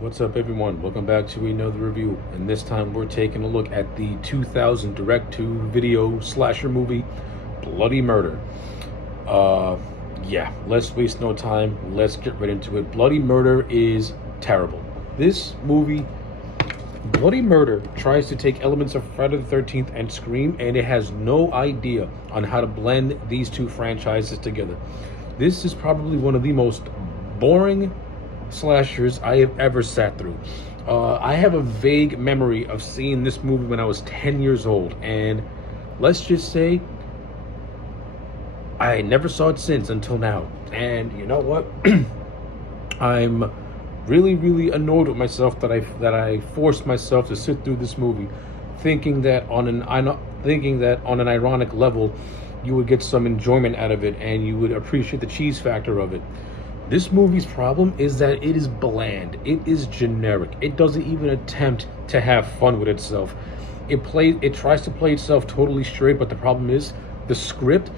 What's up, everyone? Welcome back to another review, and this time we're taking a look at the 2000 direct-to-video slasher movie, Bloody Murder. Yeah, let's waste no time. Let's get right into it. Bloody Murder is terrible. This movie, Bloody Murder, tries to take elements of Friday the 13th and Scream, and it has no idea on how to blend these two franchises together. This is probably one of the most boring slashers I have ever sat through. I have a vague memory of seeing this movie when I was 10 years old, and let's just say I never saw it since until now. And you know what? I'm really annoyed with myself that I forced myself to sit through this movie, thinking that on an ironic level, you would get some enjoyment out of it and you would appreciate the cheese factor of it. This movie's problem is that it is bland. It is generic. It doesn't even attempt to have fun with itself. It tries to play itself totally straight, but the problem is the script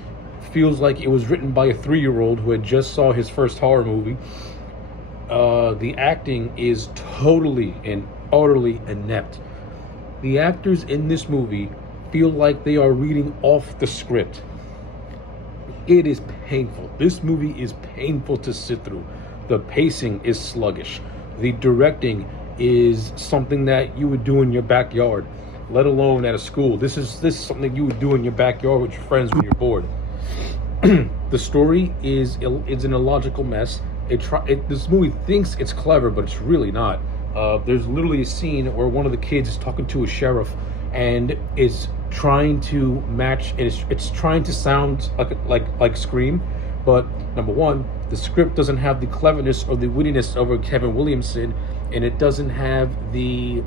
feels like it was written by a 3-year-old who had just saw his first horror movie. The acting is totally and utterly inept. The actors in this movie feel like they are reading off the script. It is painful. This movie is painful to sit through. The pacing is sluggish. The directing is something that you would do in your backyard, let alone at a school. This is something you would do in your backyard with your friends when you're bored. The story is an illogical mess. This movie thinks it's clever, but it's really not. There's literally a scene where one of the kids is talking to a sheriff and is trying to match. It's trying to sound like Scream, but number one, the script doesn't have the cleverness or the wittiness of Kevin Williamson, and it doesn't have the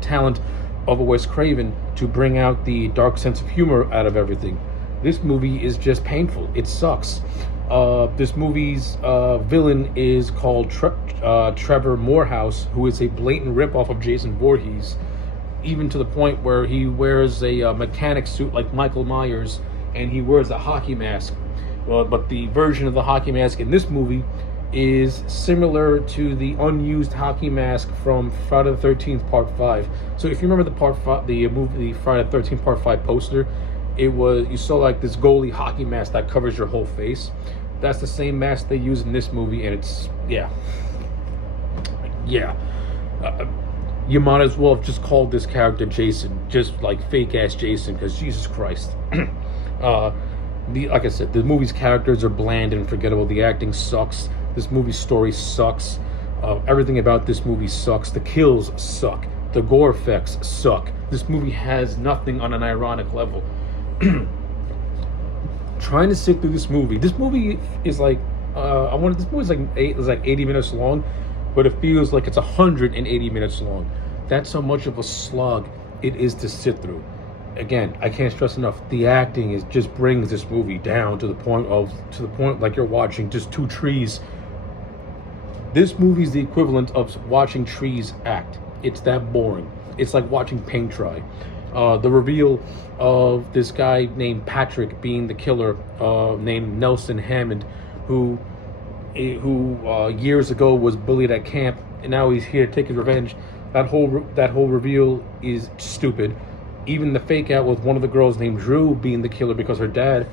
talent of a Wes Craven to bring out the dark sense of humor out of everything. This movie is just painful. It sucks. This movie's villain is called Trevor Morehouse, who is a blatant ripoff of Jason Voorhees, even to the point where he wears a mechanic suit like Michael Myers, and he wears a hockey mask. But the version of the hockey mask in this movie is similar to the unused hockey mask from Friday the 13th Part 5. So if you remember the movie Friday the 13th Part 5 poster, you saw like this goalie hockey mask that covers your whole face. That's the same mask they use in this movie, and it's you might as well have just called this character Jason, just like fake ass Jason, because Jesus Christ. Like I said, the movie's characters are bland and forgettable. The acting sucks. This movie's story sucks. Everything about this movie sucks. The kills suck. The gore effects suck. This movie has nothing on an ironic level. Trying to sit through this movie. This movie is like this movie is like 80 minutes long, but it feels like it's 180 minutes long. That's how much of a slog it is to sit through. Again, I can't stress enough. The acting just brings this movie down to the point like you're watching just two trees. This movie is the equivalent of watching trees act. It's that boring. It's like watching paint dry. The reveal of this guy named Patrick being the killer, named Nelson Hammond, who years ago was bullied at camp, and now he's here to take his revenge. That whole reveal is stupid. Even the fake out with one of the girls named Drew being the killer because her dad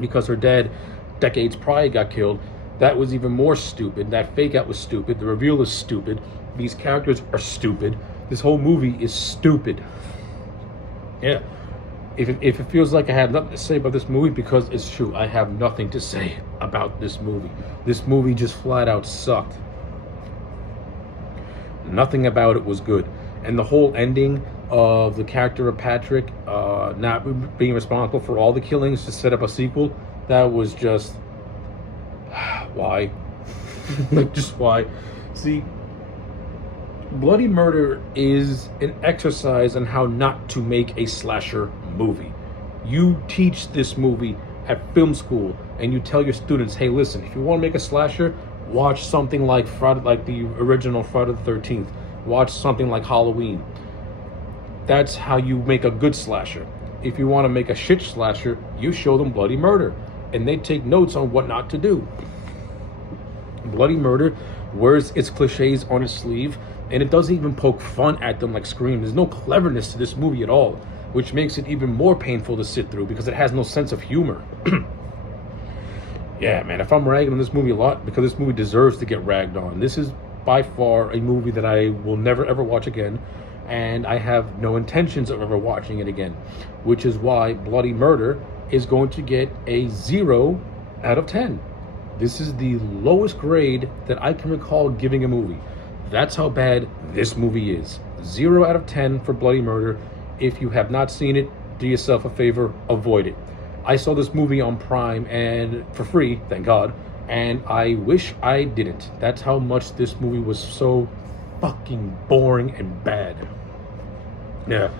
because her dad decades prior got killed. That was even more stupid. That fake out was stupid. The reveal is stupid. These characters are stupid. This whole movie is stupid. Yeah. If it feels like I have nothing to say about this movie, because it's true, I have nothing to say about this movie. This movie just flat out sucked. Nothing about it was good. And the whole ending of the character of Patrick not being responsible for all the killings to set up a sequel, that was just... why? Like, just why? See, Bloody Murder is an exercise in how not to make a slasher movie. You teach this movie at film school, and you tell your students, hey, listen, if you want to make a slasher, watch something like the original Friday the 13th. Watch something like Halloween. That's how you make a good slasher. If you want to make a shit slasher, you show them Bloody Murder, and they take notes on what not to do. Bloody Murder wears its cliches on its sleeve, and it doesn't even poke fun at them like Scream. There's no cleverness to this movie at all, which makes it even more painful to sit through because it has no sense of humor. Yeah, man, if I'm ragging on this movie a lot, because this movie deserves to get ragged on. This is by far a movie that I will never ever watch again, and I have no intentions of ever watching it again, which is why Bloody Murder is going to get a 0 out of 10. This is the lowest grade that I can recall giving a movie. That's how bad this movie is. 0 out of 10 for Bloody Murder. If you have not seen it, do yourself a favor, avoid it. I saw this movie on Prime and for free, thank God, and I wish I didn't. That's how much this movie was so fucking boring and bad. Yeah,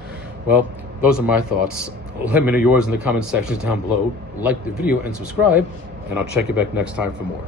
well, those are my thoughts. Let me know yours in the comment sections down below. Like the video and subscribe, and I'll check you back next time for more.